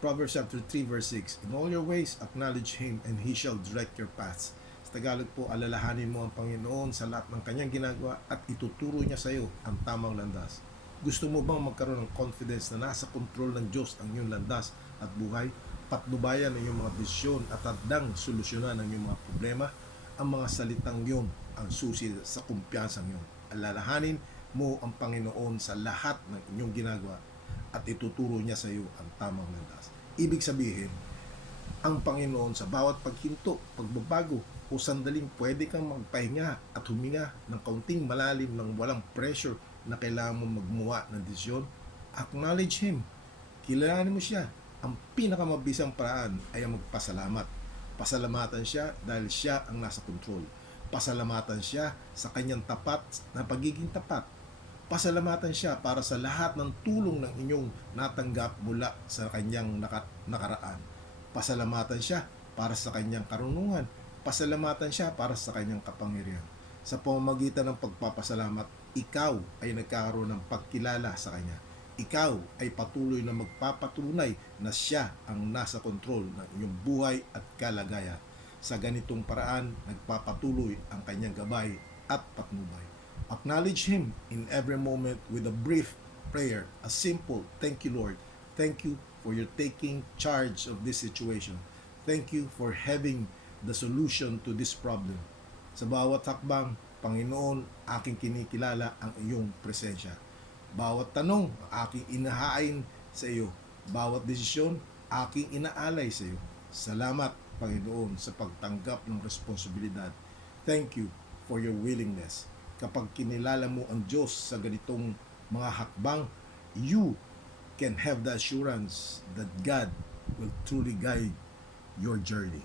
Proverbs chapter 3 verse 6, in all your ways acknowledge Him and He shall direct your paths. Sa Tagalog po, alalahanin mo ang Panginoon sa lahat ng kanyang ginagawa at ituturo niya sa iyo ang tamang landas. Gusto mo bang magkaroon ng confidence na nasa kontrol ng Diyos ang iyong landas at buhay? Patnubayan ang iyong mga desisyon at hadang solusyonan ang iyong mga problema. Ang mga salitang iyon ang susi sa kumpiyansang iyon. Alalahanin mo ang Panginoon sa lahat ng inyong ginagawa at ituturo niya sa iyo ang tamang landas. Ibig sabihin, ang Panginoon sa bawat paghinto, pagbabago o sandaling pwede kang magpahinga at huminga ng kaunting malalim ng walang pressure na kailangan mo magmuha ng desisyon. Acknowledge Him. Kilalanin mo siya. Ang pinakamabisang paraan ay ang magpasalamat. Pasalamatan siya dahil siya ang nasa control. Pasalamatan siya sa kanyang tapat na pagiging tapat. Pasalamatan siya para sa lahat ng tulong ng inyong natanggap mula sa kanyang nakaraan. Pasalamatan siya para sa kanyang karunungan. Pasalamatan siya para sa kanyang kapangyarihan. Sa pamamagitan ng pagpapasalamat, ikaw ay nagkakaroon ng pagkilala sa kanya. Ikaw ay patuloy na magpapatunay na siya ang nasa kontrol ng inyong buhay at kalagayan. Sa ganitong paraan, nagpapatuloy ang kanyang gabay at patnubay. Acknowledge Him in every moment with a brief prayer, a simple, thank you Lord. Thank you for your taking charge of this situation. Thank you for having the solution to this problem. Sa bawat hakbang, Panginoon, aking kinikilala ang iyong presensya. Bawat tanong, aking inahain sa iyo. Bawat desisyon, aking inaalay sa iyo. Salamat, Panginoon, sa pagtanggap ng responsibilidad. Thank you for your willingness. Kapag kinilala mo ang Diyos sa ganitong mga hakbang, you can have the assurance that God will truly guide your journey.